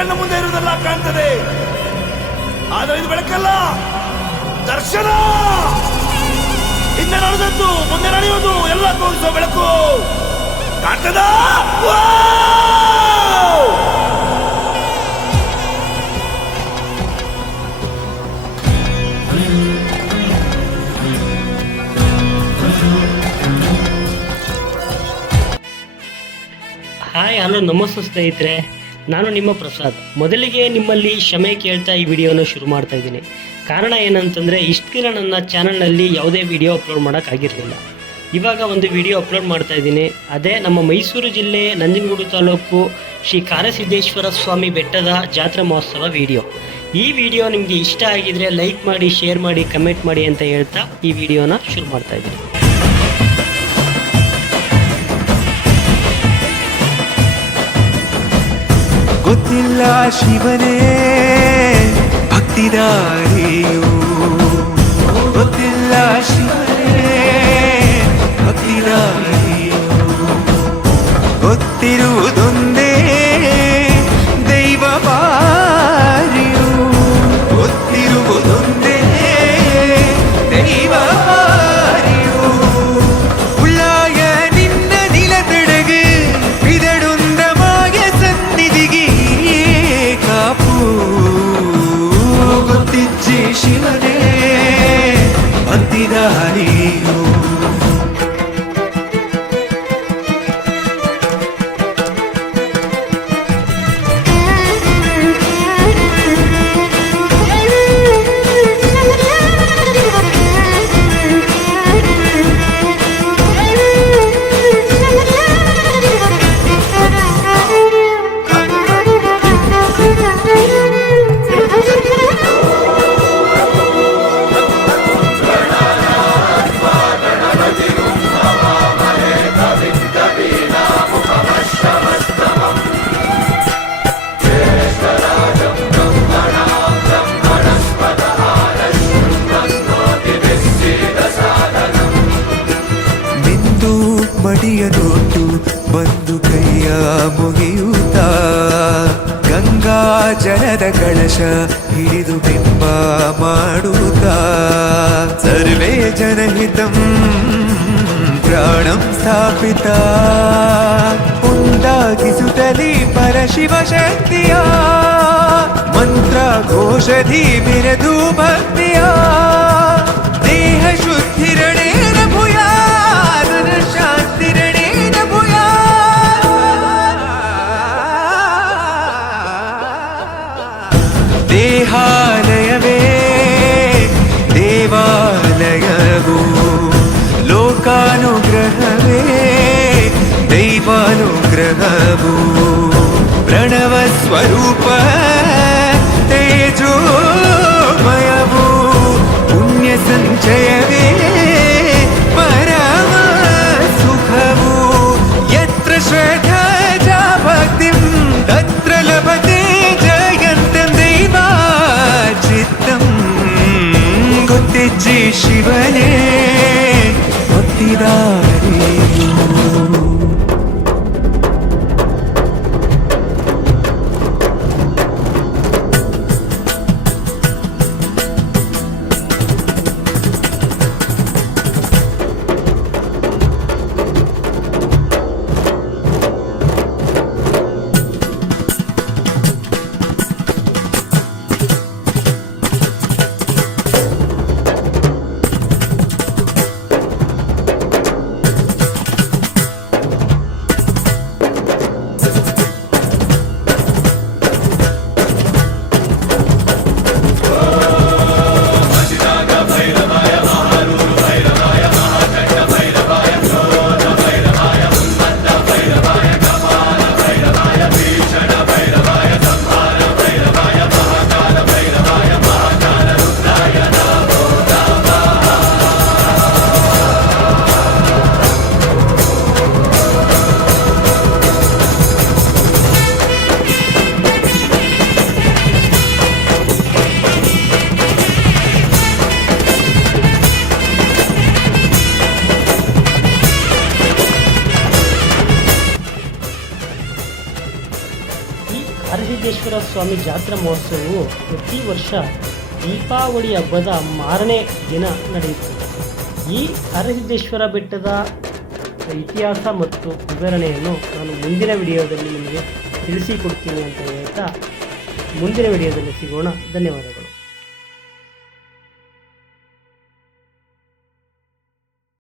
ಕಣ್ಣ ಮುಂದೆ ಇರುವುದೆಲ್ಲ ಕಾಣ್ತದೆ, ಆದರೆ ಇದು ಬೆಳಕಲ್ಲ, ದರ್ಶನ. ಹಿಂದೆ ನಡೆದದ್ದು ಮುಂದೆ ನಡೆಯುವುದು ಎಲ್ಲ ತೋರಿಸುವ ಬೆಳಕು ಕಾಣ್ತದ. ಹಾಯ್, ಹಲೋ, ನಮಸ್ತೆ ಸ್ನೇಹಿತರೆ. ನಾನು ನಿಮ್ಮ ಪ್ರಸಾದ್. ಮೊದಲಿಗೆ ನಿಮ್ಮಲ್ಲಿ ಕ್ಷಮೆ ಕೇಳ್ತಾ ಈ ವಿಡಿಯೋನ ಶುರು ಮಾಡ್ತಾ ಇದ್ದೀನಿ. ಕಾರಣ ಏನಂತಂದರೆ, ಇಷ್ಟು ದಿನ ನನ್ನ ಚಾನಲ್ನಲ್ಲಿ ಯಾವುದೇ ವಿಡಿಯೋ ಅಪ್ಲೋಡ್ ಮಾಡೋಕ್ಕಾಗಿರಲಿಲ್ಲ. ಇವಾಗ ಒಂದು ವಿಡಿಯೋ ಅಪ್ಲೋಡ್ ಮಾಡ್ತಾ ಇದ್ದೀನಿ. ಅದೇ ನಮ್ಮ ಮೈಸೂರು ಜಿಲ್ಲೆ ನಂಜನಗೂಡು ತಾಲೂಕು ಶ್ರೀ ಕಾರಸಿದ್ದೇಶ್ವರ ಸ್ವಾಮಿ ಬೆಟ್ಟದ ಜಾತ್ರಾ ಮಹೋತ್ಸವ ವಿಡಿಯೋ. ಈ ವಿಡಿಯೋ ನಿಮಗೆ ಇಷ್ಟ ಆಗಿದರೆ ಲೈಕ್ ಮಾಡಿ, ಶೇರ್ ಮಾಡಿ, ಕಮೆಂಟ್ ಮಾಡಿ ಅಂತ ಹೇಳ್ತಾ ಈ ವಿಡಿಯೋನ ಶುರು ಮಾಡ್ತಾ ಇದ್ದೀನಿ. ಗೊತ್ತಿಲ್ಲ ಶಿವನೇ ಭಕ್ತಿದಾರಿಯು, ಗೊತ್ತಿಲ್ಲ ಶಿವನೇ ಭಕ್ತಿದಾರಿಯು, ಗೊತ್ತಿರುವುದೊಂದೇ ದೈವ ಬಾರಿಯು, ಗೊತ್ತಿರುವುದೊಂದೇ ದೈವ ಬಾರಿಯು. ಉಳ್ಳಾಯ ನಿನ್ನ ನಿಲದೆಡೆಗೆ ಬಿದಡುಂದ ಮಾಯ ಸನ್ನಿಧಿಗೆ ಕಾಪು, ಗೊತ್ತಿಜ್ಜಿ ಶಿವನೇ ಭಕ್ತಿದಾರಿಯು. ಮಡಿಯ ನೋಟು ಬಂದು ಕೈಯ ಮುಗಿಯುತ್ತ, ಗಂಗಾ ಜಲದ ಕಳಶ ಹಿಡಿದು ಬಿಂಬ ಮಾಡುತ್ತ, ಸರ್ವೇ ಜನಹಿತಂ ಪ್ರಾಣಂ ಸ್ಥಾಪಿತ, ಉಂಟಾಗಿಸುತ್ತಲಿ ಪರಶಿವ ಶಕ್ತಿಯ ಮಂತ್ರ ಘೋಷಧಿ ಮೆರೆದು ಭಕ್ತಿಯ, ದೇಹ ಶುದ್ಧಿರಣೇನ ಭೂಯ ಶಾಂತಿರಣೇನ ಭೂಯ. ದೇಹಾಲಯವೇ ದೇವಾಲಯವು, ಲೋಕಾನುಗ್ರಹವೇ ದೈವಾನುಗ್ರಹವು, ಪ್ರಣವ ಸ್ವರೂಪ ತೇಜೋಮಯವು, ಪುಣ್ಯ ಸಂಚಯವೇ ಪರಮ ಸುಖವು, ಯತ್ರ ಶ್ರದ್ಧಾ ಚ ಭಕ್ತಿಂ ತತ್ರ ಲಭತೆ ಜಯಂತಂ ದೈವಾಚಿತ್ತಂ. ಗೊತ್ತಿಜ್ಜಿ ಶಿವನೇ ಭಕ್ತಿದಾರಿಯು. ಹರಸಿದ್ದೇಶ್ವರ ಸ್ವಾಮಿ ಜಾತ್ರಾ ಮಹೋತ್ಸವವು ಪ್ರತಿ ವರ್ಷ ದೀಪಾವಳಿ ಹಬ್ಬದ ಮಾರನೇ ದಿನ ನಡೆಯುತ್ತದೆ. ಈ ಹರಸಿದ್ದೇಶ್ವರ ಬೆಟ್ಟದ ಇತಿಹಾಸ ಮತ್ತು ವಿವರಣೆಯನ್ನು ನಾನು ಮುಂದಿನ ವಿಡಿಯೋದಲ್ಲಿ ನಿಮಗೆ ತಿಳಿಸಿಕೊಡ್ತೀನಿ ಅಂತ ಹೇಳ್ತಾ ಮುಂದಿನ ವಿಡಿಯೋದಲ್ಲಿ ಸಿಗೋಣ. ಧನ್ಯವಾದಗಳು.